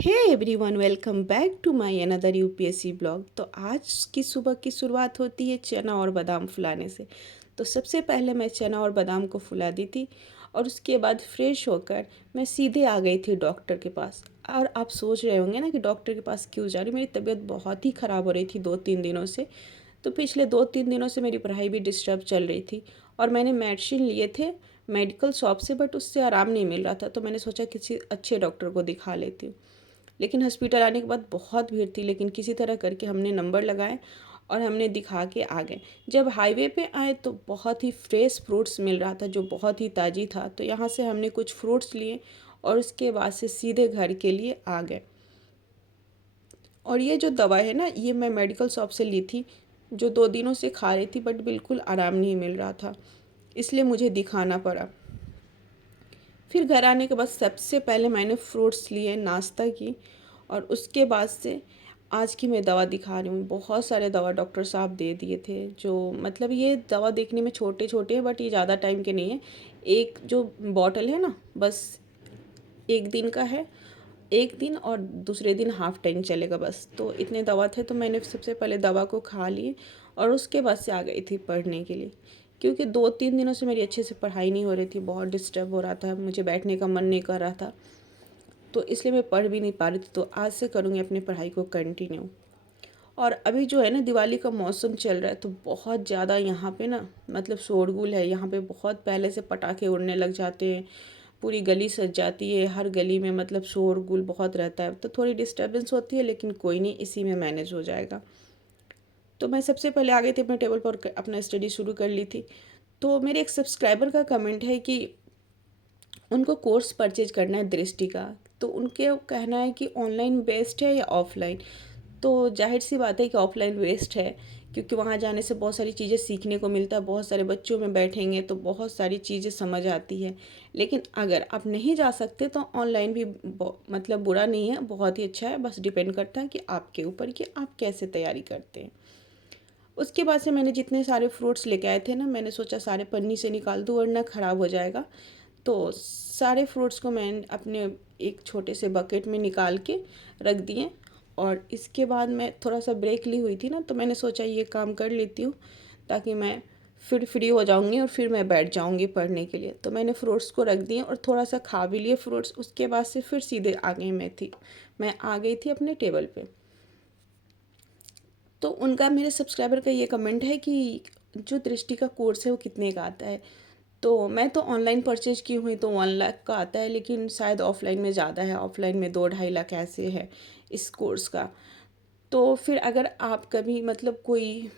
Hey everyone, welcome back to my another UPSC blog. तो आज की सुबह की शुरुआत होती है चना और बादाम फुलाने से। तो सबसे पहले मैं चना और बादाम को फुला दी थी और उसके बाद फ्रेश होकर मैं सीधे आ गई थी डॉक्टर के पास। और आप सोच रहे होंगे ना कि डॉक्टर के पास क्यों जा रही, मेरी तबीयत बहुत ही ख़राब हो रही थी 2-3 दिनों से। तो पिछले 2-3 दिनों से मेरी पढ़ाई भी डिस्टर्ब चल रही थी और मैंने मेडिसिन लिए थे मेडिकल शॉप से, बट उससे आराम नहीं मिल रहा था। तो मैंने सोचा किसी अच्छे डॉक्टर को दिखा लेती हूँ। लेकिन हॉस्पिटल आने के बाद बहुत भीड़ थी, लेकिन किसी तरह करके हमने नंबर लगाए और हमने दिखा के आ गए। जब हाईवे पे आए तो बहुत ही फ्रेश फ्रूट्स मिल रहा था जो बहुत ही ताज़ी था। तो यहाँ से हमने कुछ फ्रूट्स लिए और उसके बाद से सीधे घर के लिए आ गए। और ये जो दवा है ना, ये मैं मेडिकल शॉप से ली थी, जो 2 दिनों से खा रही थी बट बिल्कुल आराम नहीं मिल रहा था, इसलिए मुझे दिखाना पड़ा। फिर घर आने के बाद सबसे पहले मैंने फ्रूट्स लिए, नाश्ता की, और उसके बाद से आज की मैं दवा दिखा रही हूँ। बहुत सारे दवा डॉक्टर साहब दे दिए थे, जो मतलब ये दवा देखने में छोटे छोटे हैं बट ये ज़्यादा टाइम के नहीं है। एक जो बॉटल है ना, बस 1 दिन का है, 1 दिन और दूसरे दिन हाफ टाइम चलेगा बस। तो इतने दवा थे, तो मैंने सबसे पहले दवा को खा लिए और उसके बाद से आ गई थी पढ़ने के लिए। क्योंकि 2-3 दिनों से मेरी अच्छे से पढ़ाई नहीं हो रही थी, बहुत डिस्टर्ब हो रहा था, मुझे बैठने का मन नहीं कर रहा था, तो इसलिए मैं पढ़ भी नहीं पा रही थी। तो आज से करूँगी अपनी पढ़ाई को कंटिन्यू। और अभी जो है ना, दिवाली का मौसम चल रहा है, तो बहुत ज़्यादा यहाँ पे ना मतलब शोरगुल है। यहाँ पे बहुत पहले से पटाखे उड़ने लग जाते हैं, पूरी गली सज जाती है, हर गली में मतलब शोरगुल बहुत रहता है। तो थोड़ी डिस्टर्बेंस होती है, लेकिन कोई नहीं, इसी में मैनेज हो जाएगा। तो मैं सबसे पहले आ गई थी अपने टेबल पर, अपना स्टडी शुरू कर ली थी। तो मेरे एक सब्सक्राइबर का कमेंट है कि उनको कोर्स परचेज करना है दृष्टि का। तो उनके कहना है कि ऑनलाइन बेस्ट है या ऑफलाइन। तो जाहिर सी बात है कि ऑफलाइन बेस्ट है, क्योंकि वहाँ जाने से बहुत सारी चीज़ें सीखने को मिलता है, बहुत सारे बच्चों में बैठेंगे तो बहुत सारी चीज़ें समझ आती है। लेकिन अगर आप नहीं जा सकते तो ऑनलाइन भी मतलब बुरा नहीं है, बहुत ही अच्छा है। बस डिपेंड करता है कि आपके ऊपर कि आप कैसे तैयारी करते हैं। उसके बाद से मैंने जितने सारे फ्रूट्स लेके आए थे ना, मैंने सोचा सारे पन्नी से निकाल दूँ वरना ख़राब हो जाएगा। तो सारे फ्रूट्स को मैंने अपने एक छोटे से बकेट में निकाल के रख दिए। और इसके बाद मैं थोड़ा सा ब्रेक ली हुई थी ना, तो मैंने सोचा ये काम कर लेती हूँ ताकि मैं फिर फ्री हो जाऊँगी और फिर मैं बैठ जाऊँगी पढ़ने के लिए। तो मैंने फ्रूट्स को रख दिए और थोड़ा सा खा भी लिए फ्रूट्स। उसके बाद से फिर सीधे आ गई मैं आ गई थी अपने टेबल पे। तो उनका, मेरे सब्सक्राइबर का ये कमेंट है कि जो दृष्टि का कोर्स है वो कितने का आता है। तो मैं तो ऑनलाइन परचेज की हुई तो 1 लाख का आता है, लेकिन शायद ऑफ़लाइन में ज़्यादा है, ऑफ़लाइन में 2-2.5 लाख ऐसे है इस कोर्स का। तो फिर अगर आप कभी मतलब कोई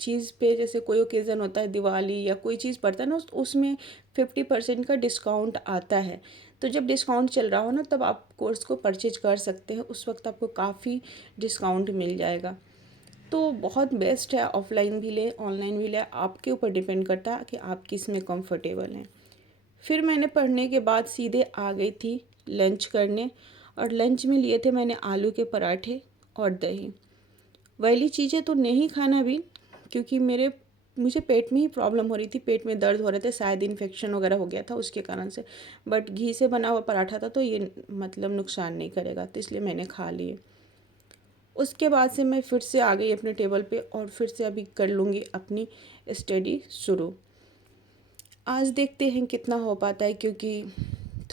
चीज़ पे, जैसे कोई ओकेज़न होता है, दिवाली या कोई चीज़ पड़ता है ना, उसमें 50% का डिस्काउंट आता है। तो जब डिस्काउंट चल रहा हो ना, तब आप कोर्स को परचेज कर सकते हैं, उस वक्त आपको काफ़ी डिस्काउंट मिल जाएगा। तो बहुत बेस्ट है, ऑफ़लाइन भी लें ऑनलाइन भी लें, आपके ऊपर डिपेंड करता है कि आप किस में कंफर्टेबल हैं। फिर मैंने पढ़ने के बाद सीधे आ गई थी लंच करने। और लंच में लिए थे मैंने आलू के पराठे और दही। वैली चीज़ें तो नहीं खाना भी, क्योंकि मुझे पेट में ही प्रॉब्लम हो रही थी, पेट में दर्द हो रहे थे, शायद इन्फेक्शन वगैरह हो गया था उसके कारण से। बट घी से बना हुआ पराठा था तो ये मतलब नुकसान नहीं करेगा, तो इसलिए मैंने खा लिए। उसके बाद से मैं फिर से आ गई अपने टेबल पे और फिर से अभी कर लूँगी अपनी स्टडी शुरू। आज देखते हैं कितना हो पाता है, क्योंकि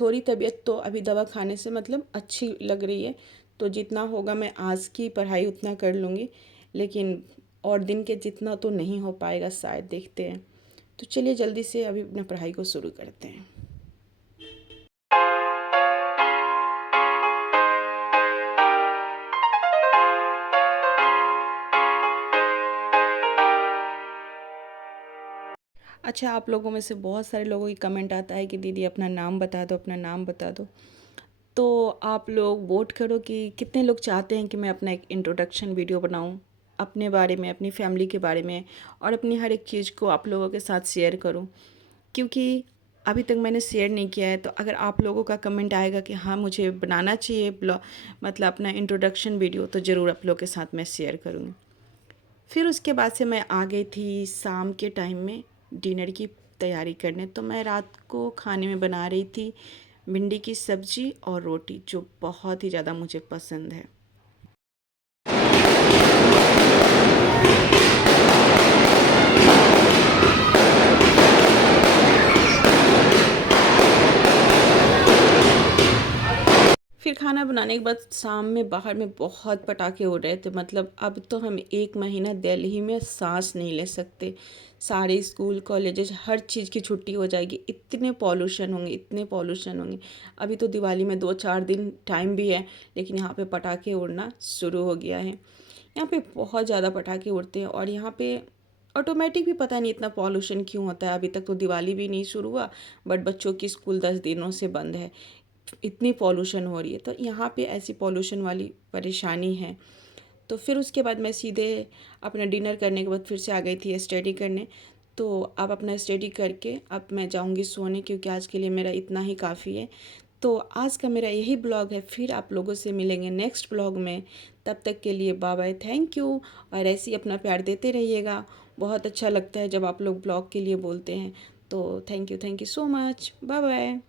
थोड़ी तबीयत तो अभी दवा खाने से मतलब अच्छी लग रही है। तो जितना होगा मैं आज की पढ़ाई उतना कर लूँगी, लेकिन और दिन के जितना तो नहीं हो पाएगा शायद, देखते हैं। तो चलिए जल्दी से अभी अपना पढ़ाई को शुरू करते हैं। अच्छा, आप लोगों में से बहुत सारे लोगों की कमेंट आता है कि दीदी अपना नाम बता दो, अपना नाम बता दो। तो आप लोग वोट करो कि कितने लोग चाहते हैं कि मैं अपना एक इंट्रोडक्शन वीडियो बनाऊं, अपने बारे में, अपनी फैमिली के बारे में, और अपनी हर एक चीज़ को आप लोगों के साथ शेयर करूं। क्योंकि अभी तक मैंने शेयर नहीं किया है, तो अगर आप लोगों का कमेंट आएगा कि हाँ मुझे बनाना चाहिए ब्लॉग, मतलब अपना इंट्रोडक्शन वीडियो, तो ज़रूर आप लोगों के साथ मैं शेयर करूँगी। फिर उसके बाद से मैं आ गई थी शाम के टाइम में डिनर की तैयारी करने। तो मैं रात को खाने में बना रही थी भिंडी की सब्ज़ी और रोटी, जो बहुत ही ज़्यादा मुझे पसंद है। फिर खाना बनाने के बाद शाम में बाहर में बहुत पटाखे उड़ रहे थे, मतलब अब तो हम 1 महीना दिल्ली में साँस नहीं ले सकते। सारे स्कूल, कॉलेजेस हर चीज़ की छुट्टी हो जाएगी, इतने पॉल्यूशन होंगे, इतने पॉल्यूशन होंगे। अभी तो दिवाली में 2-4 दिन टाइम भी है, लेकिन यहाँ पे पटाखे उड़ना शुरू हो गया है। यहाँ पे बहुत ज़्यादा पटाखे उड़ते हैं और यहाँ पे ऑटोमेटिक भी पता नहीं इतना पॉल्यूशन क्यों होता है। अभी तक तो दिवाली भी नहीं शुरू हुआ, बट बच्चों की स्कूल 10 दिनों से बंद है। इतनी पॉल्यूशन हो रही है, तो यहाँ पे ऐसी पॉल्यूशन वाली परेशानी है। तो फिर उसके बाद मैं सीधे अपना डिनर करने के बाद फिर से आ गई थी स्टडी करने। तो अब अपना स्टडी करके अब मैं जाऊँगी सोने, क्योंकि आज के लिए मेरा इतना ही काफ़ी है। तो आज का मेरा यही ब्लॉग है, फिर आप लोगों से मिलेंगे नेक्स्ट ब्लॉग में। तब तक के लिए बाय बाय, थैंक यू। और ऐसे ही अपना प्यार देते रहिएगा। बहुत अच्छा लगता है जब आप लोग ब्लॉग के लिए बोलते हैं। तो thank you so much, bye bye.